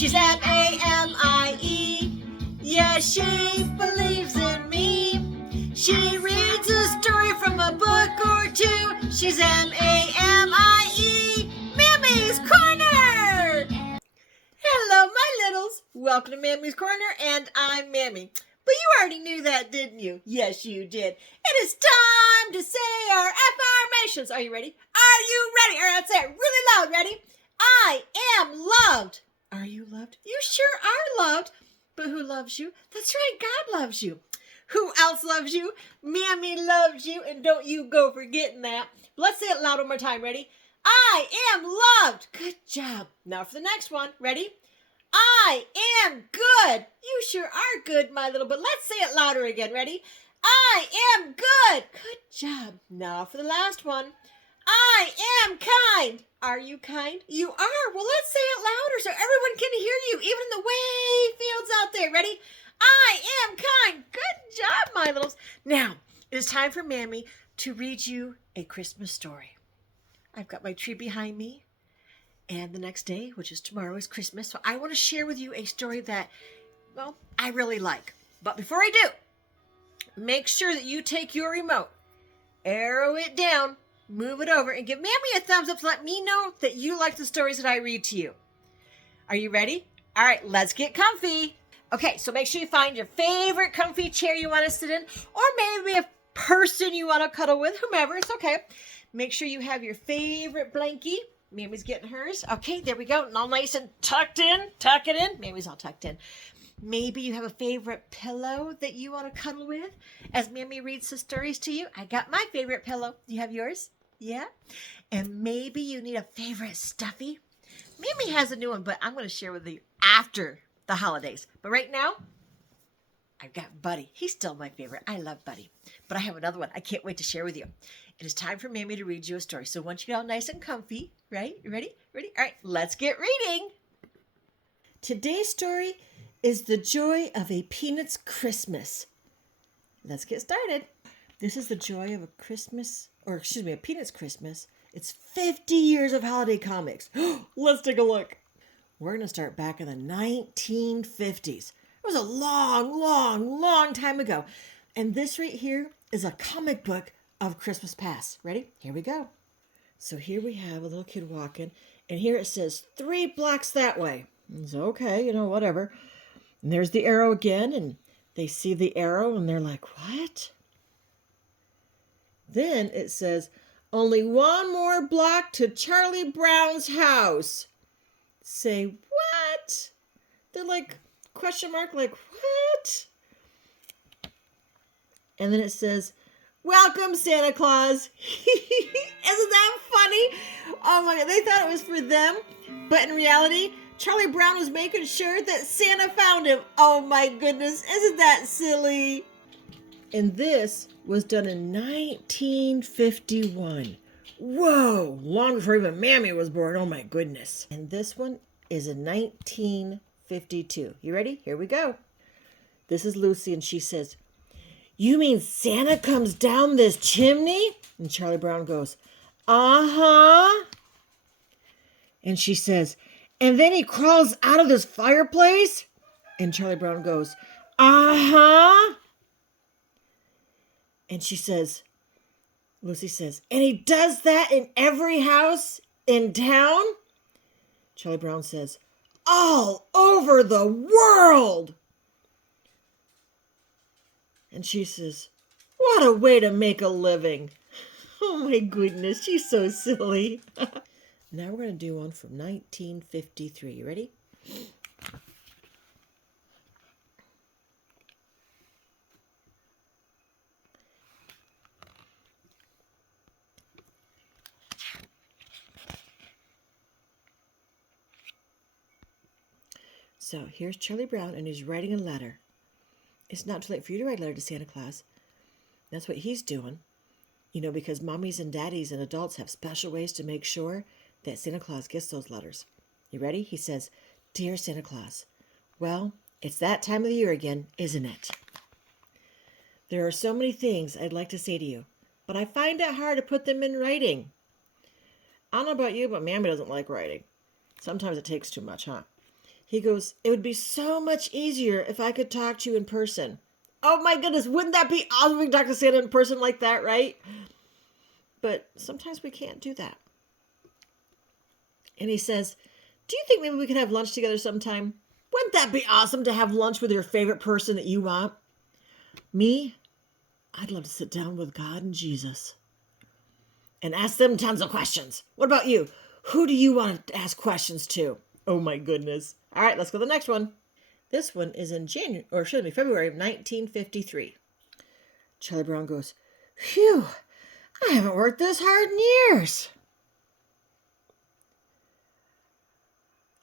She's M-A-M-I-E. Yes, she believes in me. She reads a story from a book or two. She's M-A-M-I-E. Mammy's Corner! Hello, my littles. Welcome to Mammy's Corner, and I'm Mammy. But you already knew that, didn't you? Yes, you did. It is time to say our affirmations. Are you ready? Are you ready? All right, let's say it really loud. Ready? I am loved. Are you loved? You sure are loved. But who loves you? That's right, God loves you. Who else loves you? Mammy loves you, and don't you go forgetting that. Let's say it loud one more time. Ready? I am loved. Good job. Now for the next one. Ready? I am good. You sure are good, my little, but let's say it louder again. Ready? I am good. Good job. Now for the last one. I am kind. Are you kind? You are. Well, let's say it louder so everyone can hear you, even in the way fields out there. Ready? I am kind. Good job, my littles. Now, it is time for Mammy to read you a Christmas story. I've got my tree behind me, and the next day, which is tomorrow, is Christmas. So I want to share with you a story that, well, I really like. But before I do, make sure that you take your remote, arrow it down, move it over, and give Mammy a thumbs up to let me know that you like the stories that I read to you. Are you ready? All right, let's get comfy. Okay, so make sure you find your favorite comfy chair you want to sit in, or maybe a person you want to cuddle with, whomever, it's okay. Make sure you have your favorite blankie. Mammy's getting hers. Okay, there we go. All nice and tucked in. Tuck it in. Mammy's all tucked in. Maybe you have a favorite pillow that you want to cuddle with as Mammy reads the stories to you. I got my favorite pillow. Do you have yours? Yeah? And maybe you need a favorite stuffy. Mammy has a new one, but I'm going to share with you after the holidays. But right now, I've got Buddy. He's still my favorite. I love Buddy. But I have another one I can't wait to share with you. It is time for Mammy to read you a story. So once you get all nice and comfy, right? You ready? Ready? All right, let's get reading. Today's story is The Joy of a Peanuts Christmas. Let's get started. This is The Joy of a Peanuts Christmas. It's 50 years of holiday comics. Let's take a look. We're going to start back in the 1950s. It was a long time ago. And this right here is a comic book of Christmas past. Ready? Here we go. So here we have a little kid walking, and here it says 3 blocks that way. It's okay, whatever. And there's the arrow again, and they see the arrow, and they're like, what? Then it says, only 1 more block to Charlie Brown's house. Say, what? They're like, question mark, like, what? And then it says, welcome, Santa Claus. Isn't that funny? Oh my God, they thought it was for them. But in reality, Charlie Brown was making sure that Santa found him. Oh my goodness, isn't that silly? And this was done in 1951. Whoa, long before even Mammy was born. Oh my goodness. And this one is in 1952. You ready? Here we go. This is Lucy, and she says, you mean Santa comes down this chimney? And Charlie Brown goes, uh-huh. And she says, and then he crawls out of this fireplace? And Charlie Brown goes, uh-huh. And Lucy says, and he does that in every house in town? Charlie Brown says, all over the world. And she says, what a way to make a living. Oh my goodness, she's so silly. Now we're going to do one from 1953. You ready? So here's Charlie Brown, and he's writing a letter. It's not too late for you to write a letter to Santa Claus. That's what he's doing. Because mommies and daddies and adults have special ways to make sure that Santa Claus gets those letters. You ready? He says, Dear Santa Claus, well, it's that time of the year again, isn't it? There are so many things I'd like to say to you, but I find it hard to put them in writing. I don't know about you, but Mammy doesn't like writing. Sometimes it takes too much, huh? He goes, it would be so much easier if I could talk to you in person. Oh my goodness, wouldn't that be awesome if we could talk to Santa in person like that, right? But sometimes we can't do that. And he says, do you think maybe we could have lunch together sometime? Wouldn't that be awesome to have lunch with your favorite person that you want? Me? I'd love to sit down with God and Jesus and ask them tons of questions. What about you? Who do you want to ask questions to? Oh my goodness. All right, let's go to the next one. This one is in February of 1953. Charlie Brown goes, phew, I haven't worked this hard in years.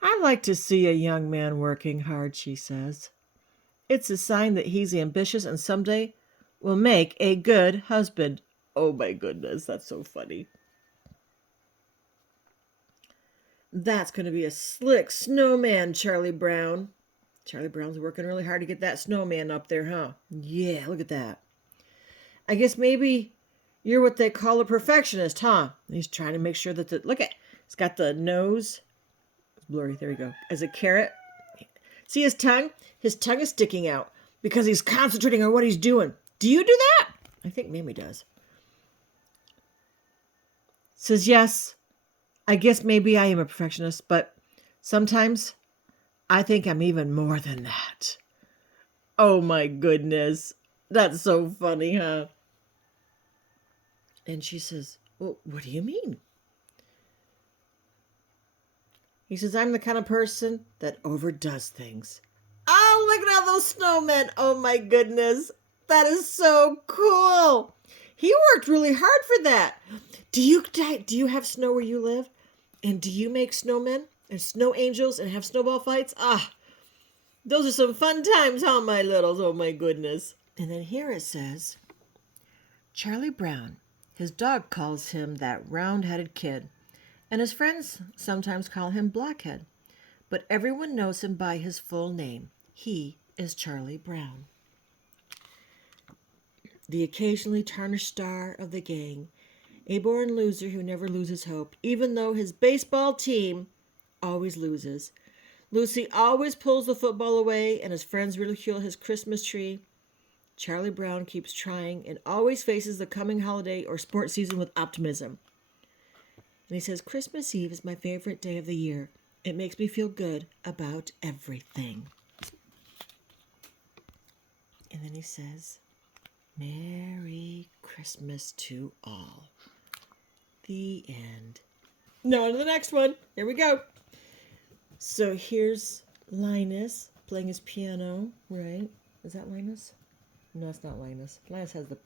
I like to see a young man working hard, she says. It's a sign that he's ambitious and someday will make a good husband. Oh my goodness, that's so funny. That's going to be a slick snowman, Charlie Brown. Charlie Brown's working really hard to get that snowman up there, huh? Yeah, look at that. I guess maybe you're what they call a perfectionist, huh? He's trying to make sure that look at, it's got the nose. It's blurry, there we go. As a carrot. See his tongue? His tongue is sticking out because he's concentrating on what he's doing. Do you do that? I think Mamie does. Says, yes, I guess maybe I am a perfectionist, but sometimes I think I'm even more than that. Oh my goodness. That's so funny, huh? And she says, well, what do you mean? He says, I'm the kind of person that overdoes things. Oh, look at all those snowmen. Oh my goodness. That is so cool. He worked really hard for that. Do you have snow where you live? And do you make snowmen and snow angels and have snowball fights? Ah, those are some fun times, huh, my littles? Oh my goodness. And then here it says, Charlie Brown, his dog calls him that round-headed kid. And his friends sometimes call him Blockhead. But everyone knows him by his full name. He is Charlie Brown. The occasionally tarnished star of the gang, a born loser who never loses hope, even though his baseball team always loses. Lucy always pulls the football away, and his friends ridicule his Christmas tree. Charlie Brown keeps trying and always faces the coming holiday or sports season with optimism. And he says, Christmas Eve is my favorite day of the year. It makes me feel good about everything. And then he says, Merry Christmas to all. The end. Now on to the next one. Here we go. So here's Linus playing his piano, right? Is that Linus? No, it's not Linus. Linus has the...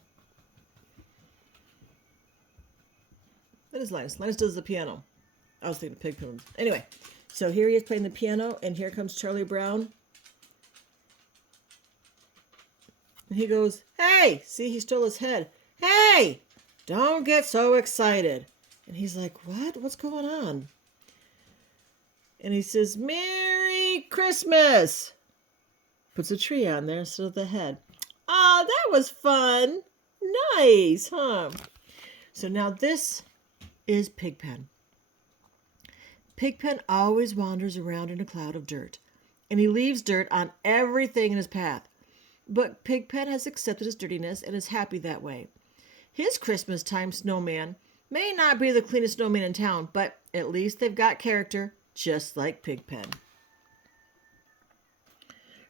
That is Linus. Linus does the piano. I was thinking Pigpen. Anyway, so here he is playing the piano, and here comes Charlie Brown. And he goes, hey! See, he stole his head. Hey! Don't get so excited. And he's like, what? What's going on? And he says, Merry Christmas! Puts a tree on there instead of the head. Oh, that was fun. Nice, huh? So now this is Pigpen. Pigpen always wanders around in a cloud of dirt, and he leaves dirt on everything in his path. But Pigpen has accepted his dirtiness and is happy that way. His Christmas time snowman may not be the cleanest snowman in town, but at least they've got character, just like Pigpen.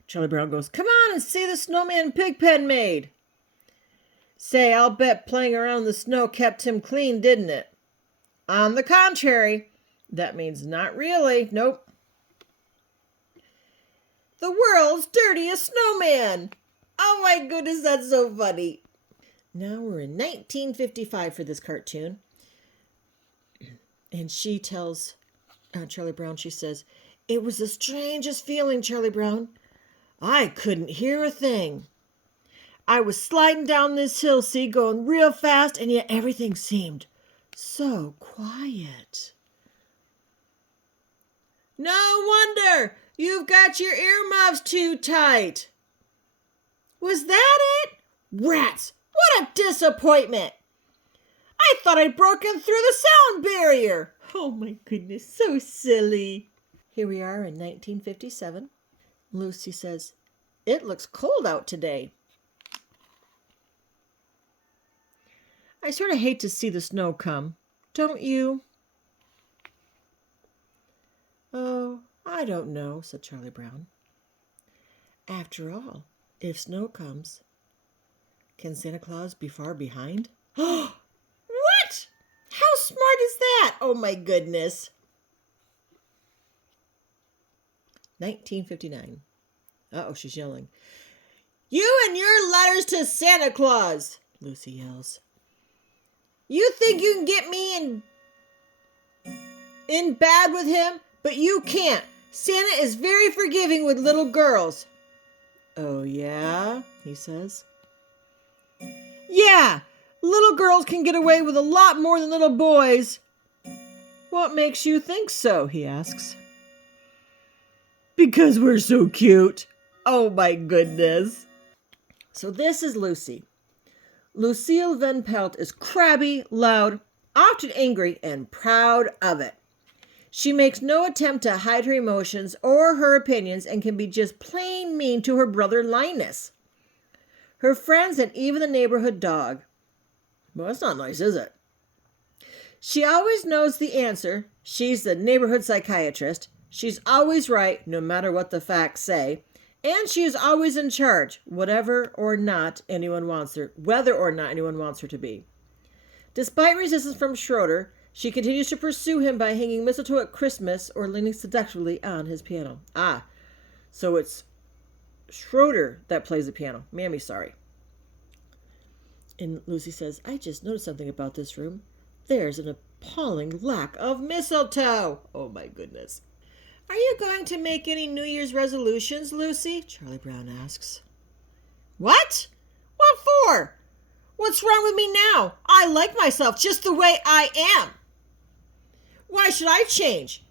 Charlie Brown goes, come on and see the snowman Pigpen made. Say, I'll bet playing around in the snow kept him clean, didn't it? On the contrary, that means not really. Nope. The world's dirtiest snowman. Oh my goodness, that's so funny. Now we're in 1955 for this cartoon. And she tells Charlie Brown, she says, it was the strangest feeling, Charlie Brown. I couldn't hear a thing. I was sliding down this hill, see, going real fast, and yet everything seemed so quiet. No wonder you've got your earmuffs too tight. Was that it? Rats, what a disappointment. I thought I'd broken through the sound barrier. Oh my goodness, so silly. Here we are in 1957. Lucy says, "It looks cold out today." "I sort of hate to see the snow come. Don't you?" "Oh, I don't know," said Charlie Brown. "After all, if snow comes, can Santa Claus be far behind?" What? How smart is that? Oh my goodness. 1959. Uh-oh, she's yelling. "You and your letters to Santa Claus," Lucy yells. "You think you can get me in bad with him, but you can't. Santa is very forgiving with little girls." "Oh, yeah?" he says. "Yeah, little girls can get away with a lot more than little boys." "What makes you think so?" he asks. "Because we're so cute." Oh my goodness. So this is Lucy. Lucille Van Pelt is crabby, loud, often angry, and proud of it. She makes no attempt to hide her emotions or her opinions and can be just plain mean to her brother Linus, her friends, and even the neighborhood dog. Well, that's not nice, is it? She always knows the answer. She's the neighborhood psychiatrist. She's always right, no matter what the facts say. And she is always in charge, whether or not anyone wants her to be. Despite resistance from Schroeder, she continues to pursue him by hanging mistletoe at Christmas or leaning seductively on his piano. So it's Schroeder that plays the piano. Mammy, sorry. And Lucy says, "I just noticed something about this room. There's an appalling lack of mistletoe." Oh my goodness. "Are you going to make any New Year's resolutions, Lucy?" Charlie Brown asks. "What? What for? What's wrong with me now? I like myself just the way I am. Why should I change?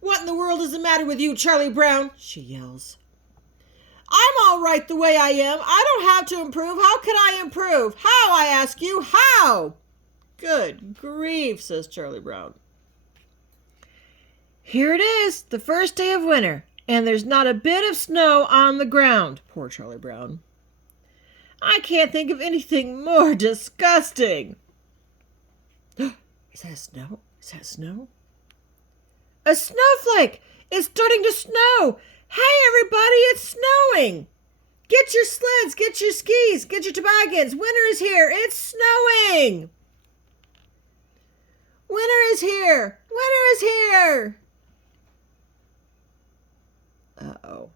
What in the world is the matter with you, Charlie Brown?" she yells. "I'm all right the way I am. I don't have to improve. How can I improve? How, I ask you? How?" "Good grief," says Charlie Brown. "Here it is, the first day of winter, and there's not a bit of snow on the ground." Poor Charlie Brown. "I can't think of anything more disgusting." Is that snow? Is that snow? A snowflake! It's starting to snow! Hey, everybody, it's snowing! Get your sleds, get your skis, get your toboggans. Winter is here. It's snowing! Winter is here! Winter is here! Uh-oh.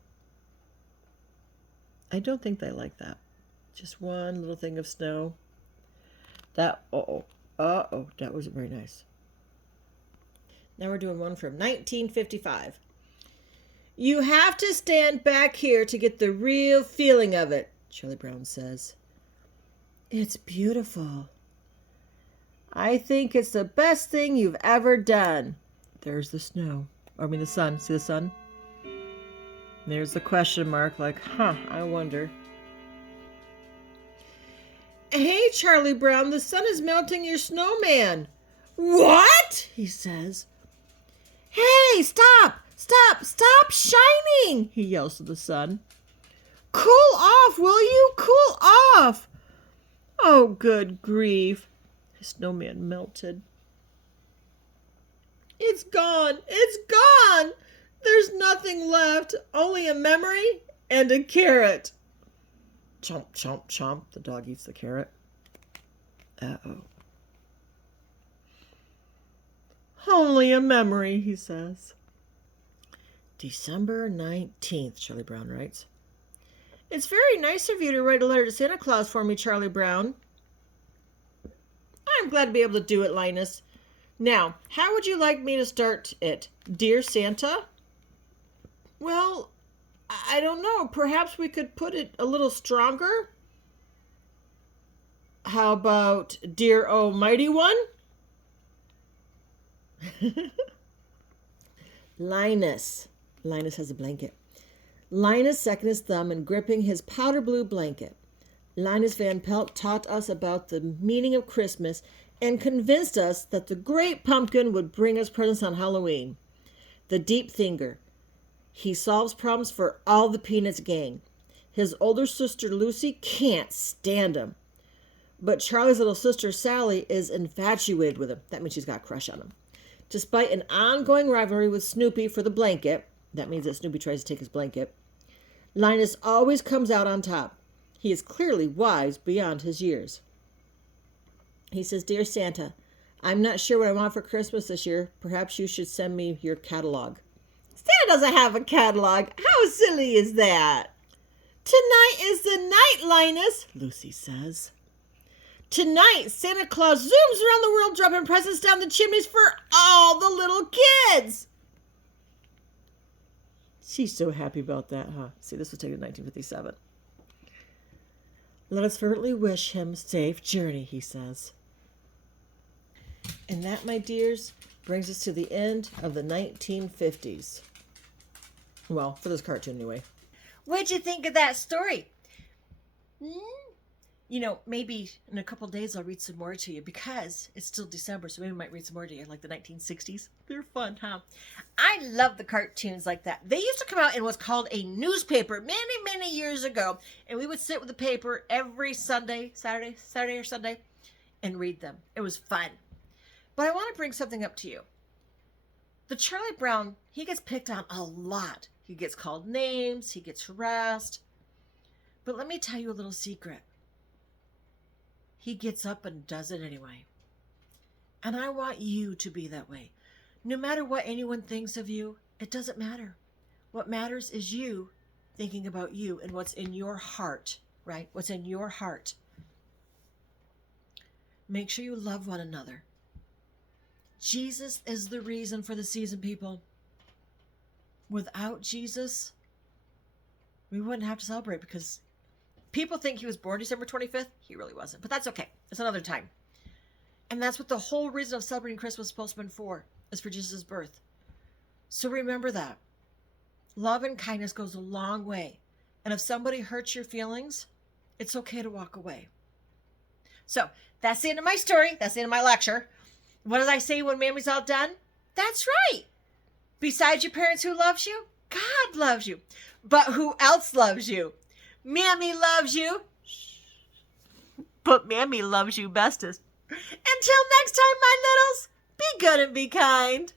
I don't think they like that. Just one little thing of snow. That wasn't very nice. Now we're doing one from 1955. "You have to stand back here to get the real feeling of it," Charlie Brown says. "It's beautiful. I think it's the best thing you've ever done." There's the the sun. See the sun? There's the question mark, like, I wonder. "Hey, Charlie Brown, the sun is melting your snowman." "What?" he says. "Hey, stop shining," he yells to the sun. "Cool off, will you? Cool off." Oh, good grief. His snowman melted. "It's gone. It's gone. There's nothing left, only a memory and a carrot." Chomp, chomp, chomp. The dog eats the carrot. Uh-oh. "Only a memory," he says. December 19th, Charlie Brown writes. "It's very nice of you to write a letter to Santa Claus for me, Charlie Brown." "I'm glad to be able to do it, Linus. Now, how would you like me to start it? Dear Santa?" "Well, I don't know. Perhaps we could put it a little stronger. How about Dear Almighty One?" Linus has a blanket. Linus seconded his thumb and gripping his powder blue blanket. Linus Van Pelt taught us about the meaning of Christmas and convinced us that the great pumpkin would bring us presents on Halloween. The deep thinker, He solves problems for all the Peanuts gang. His older sister Lucy can't stand him. But Charlie's little sister Sally is infatuated with him. That means she's got a crush on him. Despite an ongoing rivalry with Snoopy for the blanket, that means that Snoopy tries to take his blanket, Linus always comes out on top. He is clearly wise beyond his years. He says, "Dear Santa, I'm not sure what I want for Christmas this year. Perhaps you should send me your catalog." Santa doesn't have a catalog. How silly is that? "Tonight is the night, Linus," Lucy says. "Tonight, Santa Claus zooms around the world dropping presents down the chimneys for all the little kids." She's so happy about that, huh? See, this was taken in 1957. "Let us fervently wish him safe journey," he says. And that, my dears, brings us to the end of the 1950s. Well, for this cartoon anyway. What'd you think of that story? You know, maybe in a couple days I'll read some more to you because it's still December, so maybe I might read some more to you, like the 1960s. They're fun, huh? I love the cartoons like that. They used to come out in what's called a newspaper many, many years ago, and we would sit with the paper every Saturday or Sunday, and read them. It was fun. But I want to bring something up to you. The Charlie Brown, he gets picked on a lot. He gets called names, he gets harassed. But let me tell you a little secret. He gets up and does it anyway. And I want you to be that way. No matter what anyone thinks of you, it doesn't matter. What matters is you thinking about you and what's in your heart, right? What's in your heart. Make sure you love one another. Jesus is the reason for the season, people. Without Jesus, we wouldn't have to celebrate because people think he was born December 25th. He really wasn't, but that's okay. It's another time. And that's what the whole reason of celebrating Christmas is supposed to be for, is for Jesus' birth. So remember that. Love and kindness goes a long way. And if somebody hurts your feelings, it's okay to walk away. So that's the end of my story. That's the end of my lecture. What did I say when Mammy's all done? That's right. Besides your parents who loves you, God loves you. But who else loves you? Mammy loves you. But Mammy loves you bestest. Until next time, my littles, be good and be kind.